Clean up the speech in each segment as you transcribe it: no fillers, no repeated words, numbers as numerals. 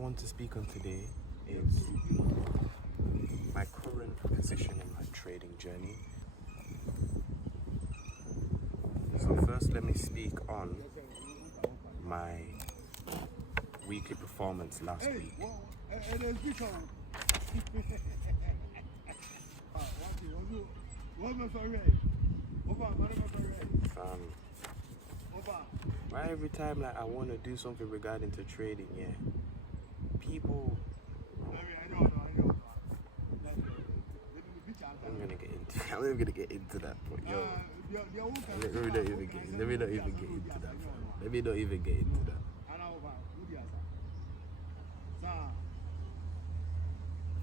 want to speak on today is my current position in my trading journey. So first, let me speak on my weekly performance last week. Why every time I want to do something regarding to trading, people, I'm not even gonna get into that, but let me not even get into that.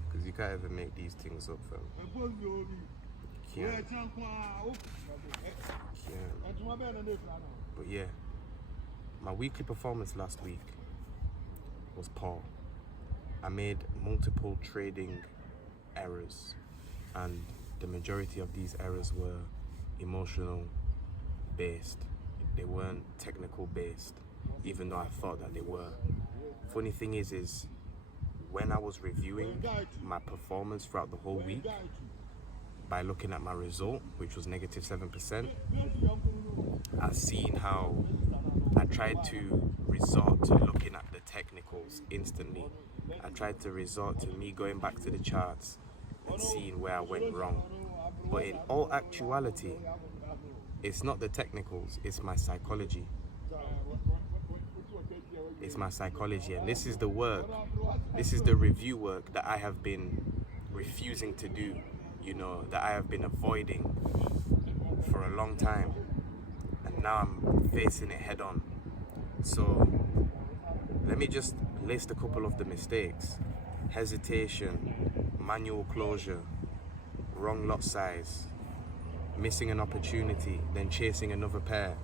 Because you can't even make these things up, fam. You can't. But yeah, my weekly performance last week was poor. I made multiple trading errors, and the majority of these errors were emotional based. They weren't technical based, even though I thought that they were. Funny thing is when I was reviewing my performance throughout the whole week, by looking at my result, which was negative 7%, I've seen how I tried to resort to looking at the technicals instantly. I tried to resort to me going back to the charts and seeing where I went wrong. But in all actuality, it's not the technicals, it's my psychology. It's my psychology, and this is the work, this is the review work that I have been refusing to do, that I have been avoiding for a long time, and now I'm facing it head on. So let me just list a couple of the mistakes: hesitation, manual closure, wrong lot size, missing an opportunity, then chasing another pair,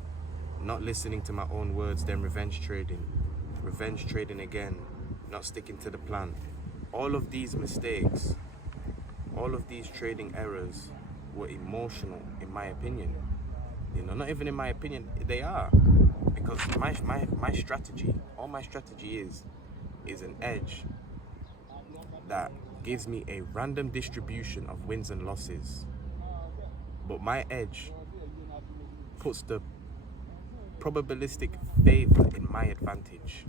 not listening to my own words, then revenge trading again, not sticking to the plan. All of these mistakes, all of these trading errors were emotional, in my opinion. Not even in my opinion, they are. Because my strategy, all my strategy is an edge that gives me a random distribution of wins and losses. But my edge puts the probabilistic favor in my advantage.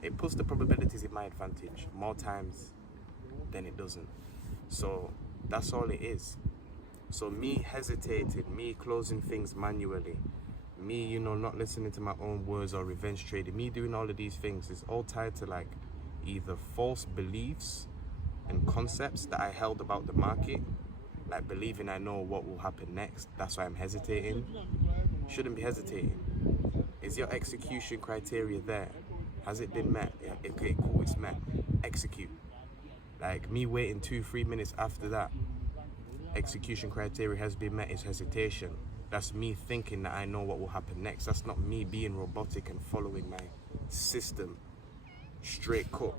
It puts the probabilities in my advantage more times than it doesn't. So that's all it is. So me hesitating, me closing things manually, me, not listening to my own words or revenge trading, me doing all of these things is all tied to like either false beliefs and concepts that I held about the market, like believing I know what will happen next. That's why I'm hesitating. Shouldn't be hesitating. Is your execution criteria there? Has it been met? Yeah, okay, cool, it's met. Execute. Like me waiting 2-3 minutes after that execution criteria has been met is hesitation. That's me thinking that I know what will happen next. That's not me being robotic and following my system straight cut.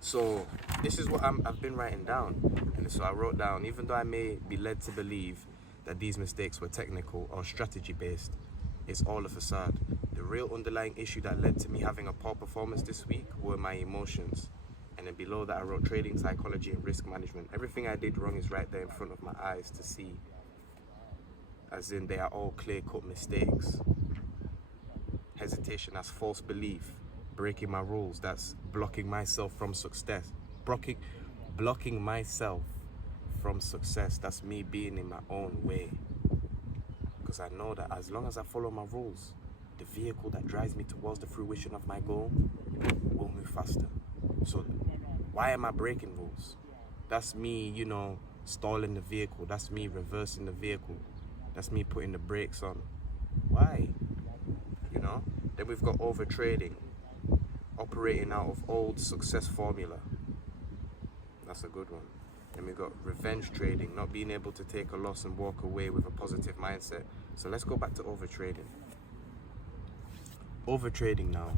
So this is what I've been writing down. And so I wrote down, even though I may be led to believe that these mistakes were technical or strategy based, it's all a facade. The real underlying issue that led to me having a poor performance this week were my emotions. And then below that I wrote trading psychology and risk management. Everything I did wrong is right there in front of my eyes to see. As in, they are all clear-cut mistakes. Hesitation, that's false belief. Breaking my rules, that's blocking myself from success. Blocking myself from success, that's me being in my own way. Because I know that as long as I follow my rules, the vehicle that drives me towards the fruition of my goal will move faster. So why am I breaking rules? That's me, stalling the vehicle. That's me reversing the vehicle. That's me putting the brakes on. Why? Then we've got over trading, operating out of old success formula. That's a good one. Then we've got revenge trading, not being able to take a loss and walk away with a positive mindset. So let's go back to over trading. Over trading now.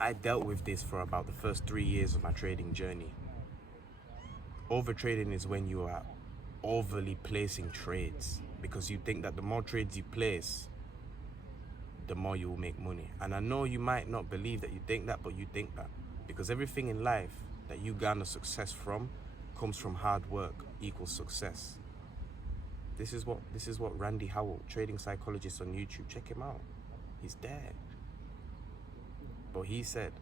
I dealt with this for about the first 3 years of my trading journey. Over trading is when you are overly placing trades because you think that the more trades you place, the more you will make money. And I know you might not believe that you think that, but you think that. Because everything in life that you garner success from comes from hard work equals success. This is what Randy Howell, trading psychologist on YouTube, check him out. He's there. But he said,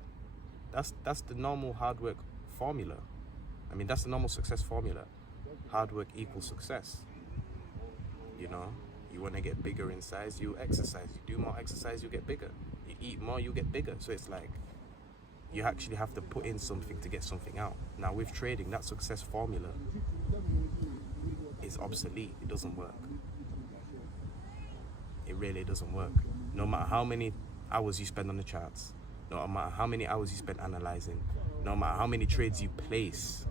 that's the normal hard work formula. I mean, that's the normal success formula. Hard work equals success. You know, you want to get bigger in size, you exercise. You do more exercise, you get bigger. You eat more, you get bigger. So it's like, you actually have to put in something to get something out. Now with trading, that success formula is obsolete. It doesn't work. It really doesn't work. No matter how many hours you spend on the charts, no matter how many hours you spend analyzing, no matter how many trades you place,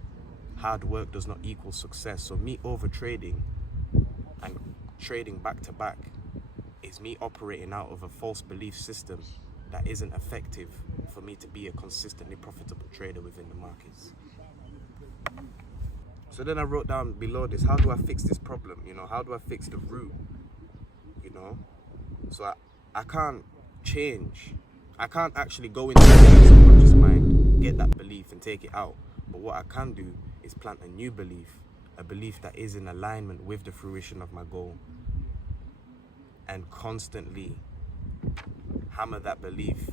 hard work does not equal success. So me over trading and trading back to back is me operating out of a false belief system that isn't effective for me to be a consistently profitable trader within the markets. So then I wrote down below this, how do I fix this problem? You know, how do I fix the root? You know, so I can't change. I can't actually go into the subconscious mind, get that belief and take it out. But what I can do is plant a new belief, a belief that is in alignment with the fruition of my goal, and constantly hammer that belief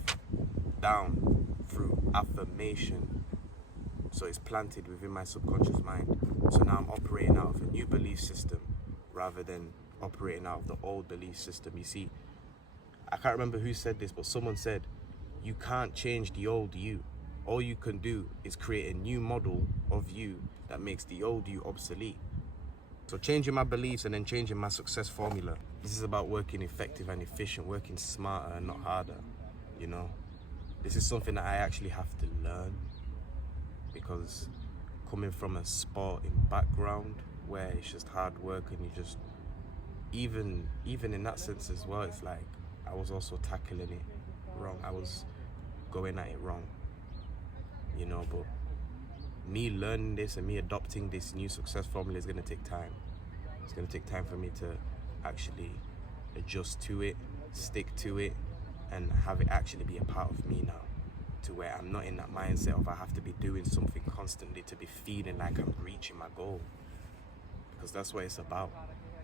down through affirmation. So it's planted within my subconscious mind. So now I'm operating out of a new belief system rather than operating out of the old belief system. You see, I can't remember who said this, but someone said, you can't change the old you. All you can do is create a new model of you that makes the old you obsolete. So changing my beliefs and then changing my success formula. This is about working effective and efficient, working smarter and not harder, you know. This is something that I actually have to learn, because coming from a sporting background where it's just hard work and you just, even in that sense as well, it's like I was also tackling it wrong. I was going at it wrong, you know. But me learning this and me adopting this new success formula is going to take time. It's going to take time for me to actually adjust to it, stick to it, and have it actually be a part of me now, to where I'm not in that mindset of I have to be doing something constantly to be feeling like I'm reaching my goal. Because that's what it's about.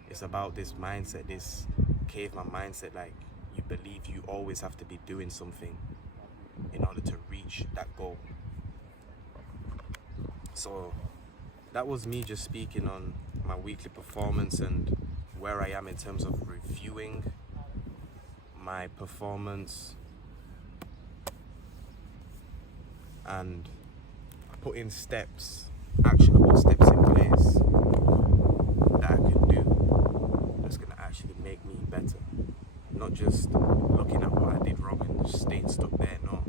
It's about this mindset, this caveman mindset, like you believe you always have to be doing something in order to reach that goal. So that was me just speaking on my weekly performance and where I am in terms of reviewing my performance and putting steps, actionable steps in place that I can do that's going to actually make me better. Not just looking at what I did wrong and just staying stuck there. No.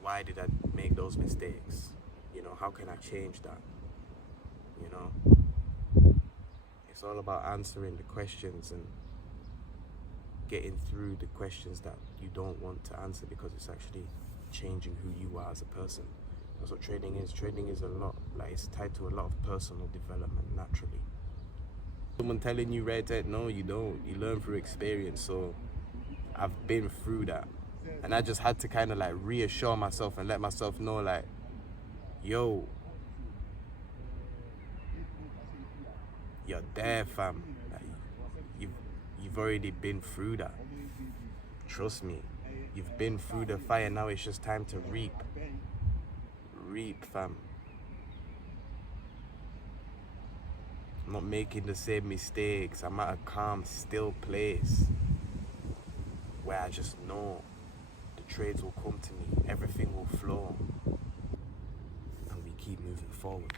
Why did I make those mistakes? You know, how can I change that? You know, it's all about answering the questions and getting through the questions that you don't want to answer, because it's actually changing who you are as a person. That's what trading is. Trading is a lot, like it's tied to a lot of personal development naturally. Someone telling you right there, no, you don't. You learn through experience. So I've been through that. And I just had to kind of like reassure myself and let myself know, like, yo, you're there, fam. Like, you've already been through that. Trust me. You've been through the fire. Now it's just time to reap. Reap, fam. I'm not making the same mistakes. I'm at a calm, still place where I just know the trades will come to me. Everything will flow. And we keep moving forward.